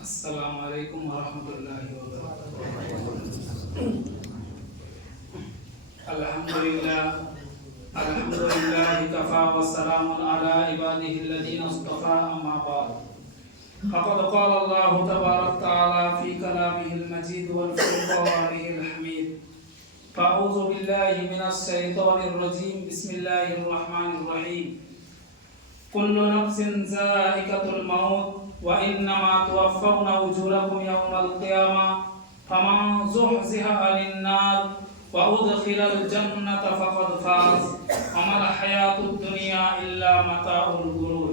अस्सलामु अलैकुम वरहमतुल्लाहि वबरकातुहू। अल्हम्दुलिल्लाहि कफ़ा वस्सलामुन अला इबादिहिल्लज़ीना इस्तफ़ा अम्मा बाद। फ़क़द क़ाल अल्लाहु तबारक तआला फ़ी कलामिहिल मजीद वल फ़ुरक़ानिहिल हमीद। फ़अऊज़ु बिल्लाहि मिनश शैतानिर रजीम। बिस्मिल्लाहिर रहमानिर रहीम। कुल्लु नफ्सिन ज़ाइक़तुल मौत व इन्नमा तुवफ़्फ़ौना उजूरकुम यौमल क़ियामह फमन ज़ुहज़िहा अनिन नार व उदख़िलल जन्नत फ़क़द फ़ाज़ वमल हयातुद दुनिया इल्ला मताउल गुरूर।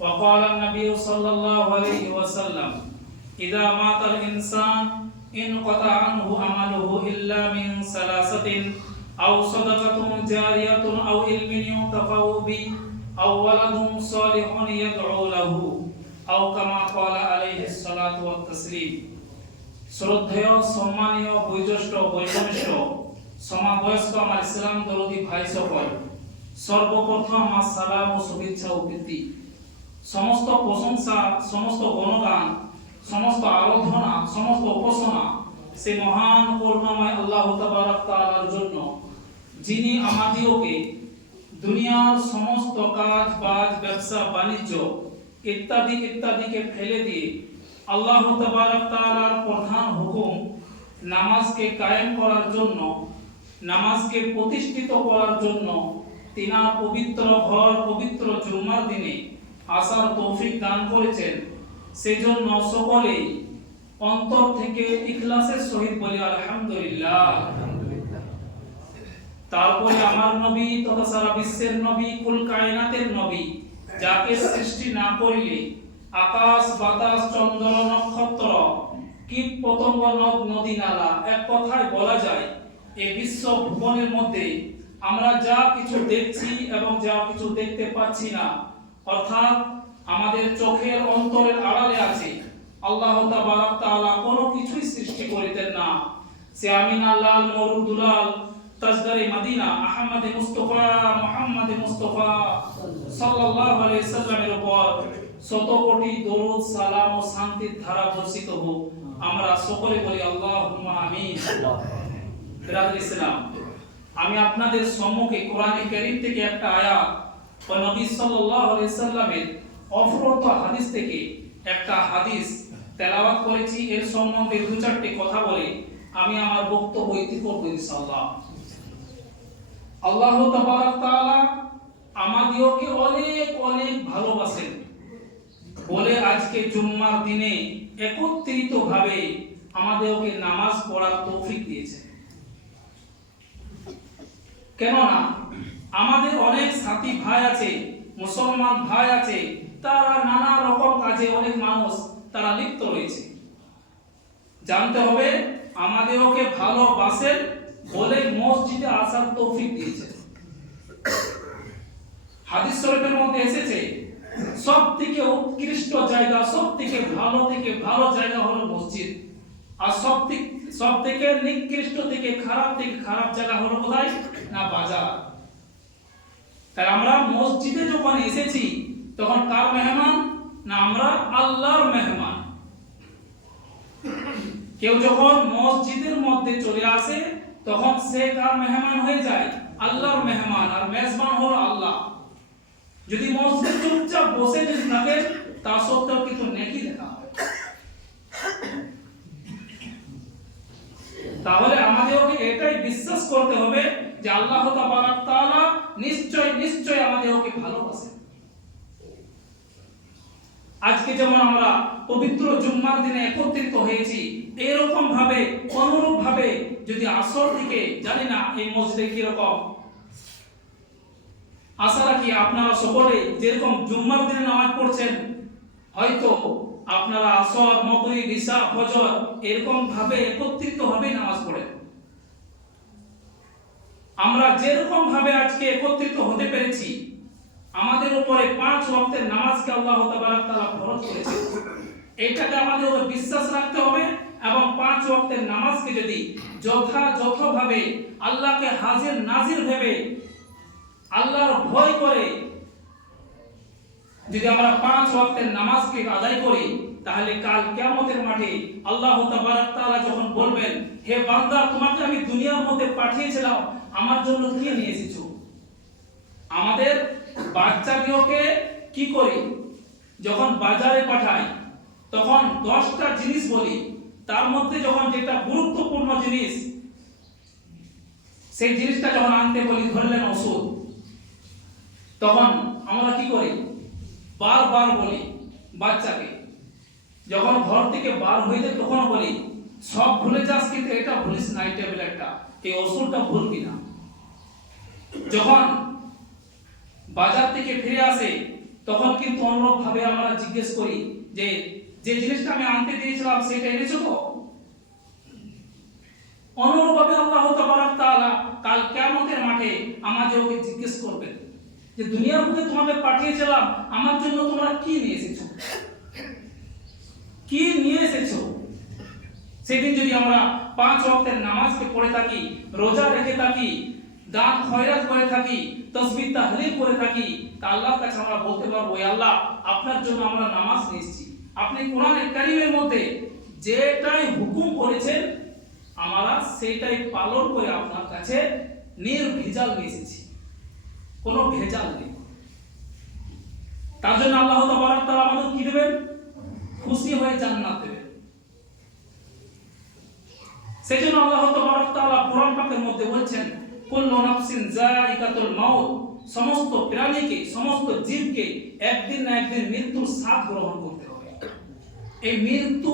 व क़ाल नबी सल्लल्लाहु अलैहि वसल्लम इज़ा मातल इंसान इनक़ता अन्हु अमलुहु इल्ला मिन सलासतिन औ सदक़तुन जारियतुन औ इल्मिन युंतफ़उ बिही औ वलदुन सालिहुन यदउ लहु औ कामा क़ाल आलैहिस सलातु ওয়াত তাসলিম। শ্রদ্ধেয় সম্মানীয় বয়োজ্যেষ্ঠ বয়োকনিষ্ঠ সমবয়স্ক আমার ইসলাম দরদি ভাই সকল, সর্বপ্রথম আমার সালাম ও শুভেচ্ছা ও প্রীতি, সমস্ত প্রশংসা, সমস্ত গুণগান, সমস্ত আরাধনা, সমস্ত উপাসনা সেই মহান করুণাময় আল্লাহ তাবারক তাআলার জন্য, যিনি আমাদেরকে দুনিয়ার সমস্ত কাজ বাজ ব্যবসা বাণিজ্য ইত্যাদি ইত্যাদিকে ফেলে দিয়ে আল্লাহ তাবারক তাআলার প্রধান হুকুম নামাজকে কায়েম করার জন্য, নামাজকে প্রতিষ্ঠিত করার জন্য তিনার পবিত্র ঘর পবিত্র জুমার দিনে আসার তৌফিক দান করেছেন। সেজন্য সকলেই অন্তর থেকে ইখলাসের সহিত বলি আলহামদুলিল্লাহ। তারপরে আমার নবী তথা সারা বিশ্বের নবী, কুল কায়নাতের নবী, যাকে সৃষ্টি না করিলে আকাশ বাতাস চন্দ্র নক্ষত্র কীট পতঙ্গ নদ নদী নালা, এক কথায় বলা যায় এই বিশ্ব ভুবনের মধ্যে আমরা যা কিছু দেখছি এবং যা কিছু দেখতে পাচ্ছি না, অর্থাৎ আমাদের চোখের অন্তরের আড়ালে আছে, আল্লাহ তাবারক তাআলা কোনো কিছুই সৃষ্টি করিতেন না। সে আমিনা লাল মরুদুলাল তাজদারে মদিনা আহমদ মুস্তাফা মুহাম্মদ মুস্তাফা সাল্লাল্লাহু আলাইহি সাল্লামের উপর শত কোটি দরুদ সালাম ও শান্তির ধারা বর্ষিত হোক। আমরা সকলে বলি আল্লাহুম্মা আমিন। বিরাদর ইসলাম, আমি আপনাদের সম্মুখে কোরআনে কারীম থেকে একটা আয়াত ও নবী সাল্লাল্লাহু আলাইহি সাল্লামের অফুরন্ত হাদিস থেকে একটা হাদিস তেলাওয়াত করেছি। এর সম্বন্ধে দু চারটি কথা বলে আমি আমার বক্তব্য ইতি করব ইনশাআল্লাহ। আল্লাহ তাবারক তাআলা আমাদেরকে অনেক অনেক ভালোবাসেন বলে আজকে জুম্মার দিনে একত্রিত ভাবে আমাদেরকে নামাজ পড়ার তৌফিক দিয়েছেন। কেননা আমাদের অনেক সাথী ভাই আছে, মুসলমান ভাই আছে, তারা নানা রকম কাজে অনেক মানুষ তারা লিপ্ত রয়েছে। জানতে হবে আমাদেরকে ভালোবাসেন বলে মসজিদে আসার তৌফিক দিয়েছে। হাদিস শরীফের মধ্যে এসেছে সবথেকে উৎকৃষ্ট জায়গা, সবথেকে ভালো জায়গা হলো মসজিদ, আর সবথেকে নিকৃষ্ট থেকে খারাপ জায়গা হলো কোথায়? না বাজার। তাই আমরা মসজিদে যখন এসেছি তখন কার মেহমান? না আমরা আল্লাহর মেহমান। কেউ যখন মসজিদের মধ্যে চলে আসে তখন সে কার মেহমান হয়ে যায়? আল্লাহর মেহমান, আর মেজবান হলো আল্লাহ। যদি মসজিদে চুপচাপ বসে যদি থাকে তা সত্ত্বেও কিছু নেকি দেখা হয়। তাহলে আমাদেরকে এটাই বিশ্বাস করতে হবে যে আল্লাহ তাবারক তাআলা নিশ্চয় আমাদেরকে ভালোবাসেন। আজকে যেমন আমরা পবিত্র জুম্মার দিনে একত্রিত হয়েছি, এরকম ভাবে অনুরূপ ভাবে যদি আসর থেকে, জানি না এই মসজিদে কি রকম, আশা রাখি আপনারা সকলে যেরকম জুম্মার দিনে নামাজ পড়ছেন, হয়তো আপনারা আসর মাগরিব ইশা ফজর এরকম ভাবে একত্রিত ভাবে নামাজ পড়েন। আমরা যেরকম ভাবে আজকে একত্রিত হতে পেরেছি, আমাদের উপরে 5 ওয়াক্তের নামাজকে আল্লাহ তাবারক তাআলা ফরজ করেছেন। এটাকে আমাদের বিশ্বাস রাখতে হবে এবং 5 ওয়াক্তের নামাজকে যদি যথাযথভাবে আল্লাহকে হাজির নাজির ভেবে আল্লাহর ভয় করে যদি আমরা 5 ওয়াক্তের নামাজকে আদায় করি তাহলে কাল কিয়ামতের মাঠে আল্লাহ তাবারক তাআলা যখন বলবেন, হে বান্দা, তোমাকে আমি দুনিয়ার মধ্যে পাঠিয়েছিলাম, আমার জন্য কি নিয়ে এসেছো? আমাদের বাচ্চাগুলোকে কি করি? যখন বাজারে পাঠাই তখন 10টা জিনিস বলি, তার মধ্যে যখন যেটা গুরুত্বপূর্ণ জিনিস, সেই জিনিসটা যখন আনতে বলি, ধরলেন ওষুধ, তখন আমরা কি করি? বারবার বলি বাচ্চাকে। যখন ঘর থেকে বার হয়ে যায় তখন বলি, সব ভুলে যাস কিন্তু এটা ভুলিস না, এই ট্যাবলেটটা, এই ওষুধটা ভুলবি না। যখন বাজার থেকে ফিরে আসে তখন কিন্তু অনুরূপ ভাবে আমরা জিজ্ঞেস করি যে যে জিনিসটা আমি আনতে দিয়েছিলাম সেটা এনেছো তো? অনুরূপভাবে আল্লাহ তাবারক তাআলা কাল কিয়ামতের মাঠে আমাদেরকে জিজ্ঞেস করবেন যে দুনিয়ার মধ্যে তোমাকে পাঠিয়েছিলাম, আমার জন্য তোমরা কি নিয়ে এসেছো? কি নিয়ে এসেছো? সেদিন যদি আমরা 5 ওয়াক্তের নামাজকে পড়ে থাকি, রোজা রেখে থাকি, দান খয়রাত করে থাকি, তাসবিহ তাহলিল করে থাকি, তা আল্লাহর কাছে আমরা বলতে পারবো, হে আল্লাহ, আপনার জন্য আমরা নামাজ নিয়ে এসেছি। আপনি কোরআনে কারীমের মধ্যে যেটাই হুকুম করেছেন আমরা সেটাই পালন করে আপনার কাছে নির্ভেজাল নিয়ে এসেছি, কোনো ভেজাল নেই। তার জন্য আল্লাহ তাবারক তাআলা আমাদের কি দেবেন? খুশি হয়ে জান্নাত দেবেন। সেজন্য আল্লাহ তাবারক তাআলা কোরআন পাকের মধ্যে বলেছেন, কুল্লু নাফসিন যায়িকাতুল মাউত, সমস্ত প্রাণীকে, সমস্ত জীবকে একদিন না একদিন মৃত্যুর স্বাদ গ্রহণ করতে হবে। এই মৃত্যু